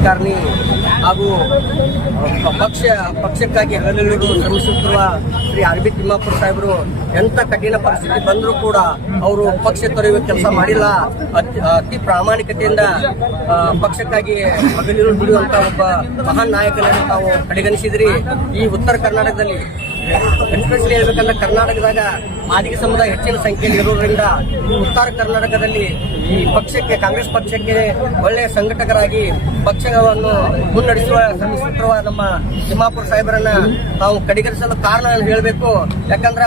ರಾಜಕಾರಣಿ ಹಾಗೂ ಪಕ್ಷಕ್ಕಾಗಿ ಹಗಲಿರುಳು ಶ್ರಮಿಸುತ್ತಿರುವ ಶ್ರೀ ಆರ್ ಬಿ ತಿಮ್ಮಾಪುರ ಸಾಹೇಬರು ಎಂಥ ಕಠಿಣ ಪರಿಸ್ಥಿತಿ ಬಂದರೂ ಕೂಡ ಅವರು ಪಕ್ಷ ತೊರೆಯುವ ಕೆಲಸ ಮಾಡಿಲ್ಲ. ಅತಿ ಪ್ರಾಮಾಣಿಕತೆಯಿಂದ ಪಕ್ಷಕ್ಕಾಗಿ ಹಗಲಿರುಳು ದುಡಿಯುವಂತ ಒಬ್ಬ ಮಹಾನ್ ನಾಯಕನನ್ನು ತಾವು ಕಡೆಗಣಿಸಿದ್ರಿ. ಈ ಉತ್ತರ ಕರ್ನಾಟಕದಲ್ಲಿ ಎಸ್ಪೆಷಲಿ ಹೇಳ್ಬೇಕಂದ್ರೆ ಕರ್ನಾಟಕದಾಗ ಮಾದಿಗ ಸಮುದಾಯ ಹೆಚ್ಚಿನ ಸಂಖ್ಯೆಯಲ್ಲಿ ಇರುವುದರಿಂದ ಉತ್ತರ ಕರ್ನಾಟಕದಲ್ಲಿ ಈ ಪಕ್ಷಕ್ಕೆ ಕಾಂಗ್ರೆಸ್ ಪಕ್ಷಕ್ಕೆ ಒಳ್ಳೆಯ ಸಂಘಟಕರಾಗಿ ಪಕ್ಷವನ್ನು ಮುನ್ನಡೆಸುವ ಶ್ರಮಿಸುತ್ತಿರುವ ನಮ್ಮ ತಿಮ್ಮಾಪುರ ಸಾಹೇಬರನ್ನ ನಾವು ಕಡೆಗಣಿಸಲು ಕಾರಣ ಹೇಳಬೇಕು. ಯಾಕಂದ್ರ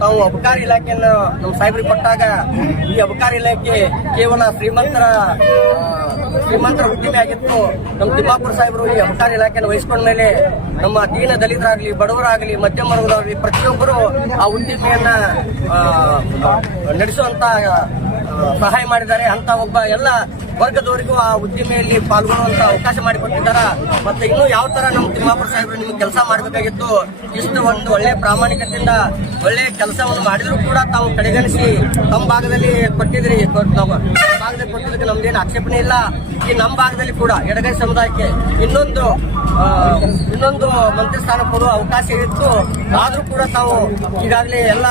ನಾವು ಅಬಕಾರಿ ಇಲಾಖೆಯನ್ನು ನಮ್ಮ ಸಾಹೇಬರಿಗೆ ಕೊಟ್ಟಾಗ ಈ ಅಬಕಾರಿ ಇಲಾಖೆ ಕೇವಲ ಶ್ರೀಮಂತರ ಉದ್ದಿಮೆ ಆಗಿತ್ತು. ನಮ್ಮ ತಿಮ್ಮಾಪುರ ಸಾಹೇಬರು ಈ ಅಬಕಾರಿ ಇಲಾಖೆಯನ್ನು ವಹಿಸಿಕೊಂಡ ಮೇಲೆ ನಮ್ಮ ದೀನ ದಲಿತರಾಗಲಿ, ಬಡವರಾಗಲಿ, ಮಧ್ಯಮ ವರ್ಗದವರಾಗಲಿ ಪ್ರತಿಯೊಬ್ಬರು ಆ ಉದ್ದಿಮೆಯನ್ನ ನಡೆಸುವಂತ ಸಹಾಯ ಮಾಡಿದ್ದಾರೆ. ಅಂತ ಒಬ್ಬ ಎಲ್ಲ ವರ್ಗದವರಿಗೂ ಆ ಉದ್ದಿಮೆಯಲ್ಲಿ ಪಾಲ್ಗೊಳ್ಳುವಂತ ಅವಕಾಶ ಮಾಡಿಕೊಟ್ಟಿದ್ದಾರೆ. ಮತ್ತೆ ಇನ್ನೂ ಯಾವ ತರ ನಮ್ಮ ತಿಮ್ಮಾಪುರ ಸಾಹೇಬರು ನಿಮ್ಗೆ ಕೆಲಸ ಮಾಡಬೇಕಾಗಿತ್ತು. ಇಷ್ಟು ಒಂದು ಒಳ್ಳೆ ಪ್ರಾಮಾಣಿಕತೆಯಿಂದ ಒಳ್ಳೆ ಕೆಲಸವನ್ನು ಮಾಡಿದ್ರು ಕೂಡ ತಾವು ಕಡೆಗಣಿಸಿ ತಮ್ಮ ಭಾಗದಲ್ಲಿ ಕೊಟ್ಟಿದ್ರಿ. ಭಾಗದಲ್ಲಿ ಕೊಟ್ಟಿದ್ದಕ್ಕೆ ನಮ್ದೇನು ಆಕ್ಷೇಪಣೆ ಇಲ್ಲ. ಈ ನಮ್ಮ ಭಾಗದಲ್ಲಿ ಕೂಡ ಎಡಗೈ ಸಮುದಾಯಕ್ಕೆ ಇನ್ನೊಂದು ಮಂತ್ರಿ ಸ್ಥಾನ ಕೊಡುವ ಅವಕಾಶ ಇತ್ತು. ಆದ್ರೂ ಕೂಡ ತಾವು ಈಗಾಗಲೇ ಎಲ್ಲ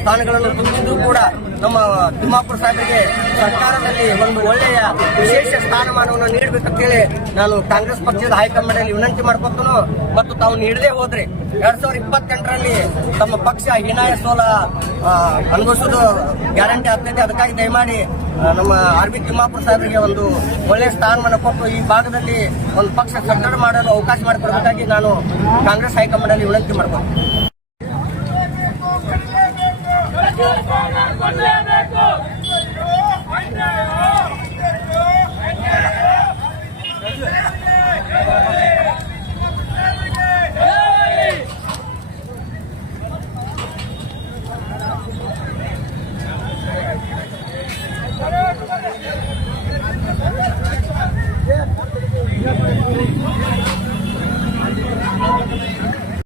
ಸ್ಥಾನಗಳನ್ನು ತುಂಬಿದ್ರು ಕೂಡ ನಮ್ಮ ತಿಮ್ಮಾಪುರ ಸಾಹೇಬರಿಗೆ ಸರ್ಕಾರದಲ್ಲಿ ಒಂದು ಒಳ್ಳೆಯ ವಿಶೇಷ ಸ್ಥಾನಮಾನವನ್ನು ನೀಡಬೇಕಂತೇಳಿ ನಾನು ಕಾಂಗ್ರೆಸ್ ಪಕ್ಷದ ಹೈಕಮಾಂಡ್ ಅಲ್ಲಿ ವಿನಂತಿ ಮಾಡ್ಕೊತನು. ಮತ್ತು ತಾವು ನೀಡದೇ ಹೋದ್ರೆ 2028ರಲ್ಲಿ ತಮ್ಮ ಪಕ್ಷ ಹೀನಾಯ ಸೋಲ ಅನುಭವಿಸೋದು ಗ್ಯಾರಂಟಿ ಆಗ್ತೈತೆ. ಅದಕ್ಕಾಗಿ ದಯಮಾಡಿ ನಮ್ಮ ಆರ್ ಬಿ ತಿಮ್ಮಾಪುರ ಸಾಹೇಬರಿಗೆ ಒಂದು ಒಳ್ಳೆಯ ಸ್ಥಾನಮಾನ ಕೊಟ್ಟು ಈ ಭಾಗದಲ್ಲಿ ಒಂದು ಪಕ್ಷ ಸದೃಢ ಮಾಡಲು ಅವಕಾಶ ಮಾಡಿಕೊಡಬೇಕಾಗಿ ನಾನು ಕಾಂಗ್ರೆಸ್ ಹೈಕಮಾಂಡ್ ಅಲ್ಲಿ ವಿನಂತಿ ಮಾಡ್ತೀನಿ. ಬೇಕು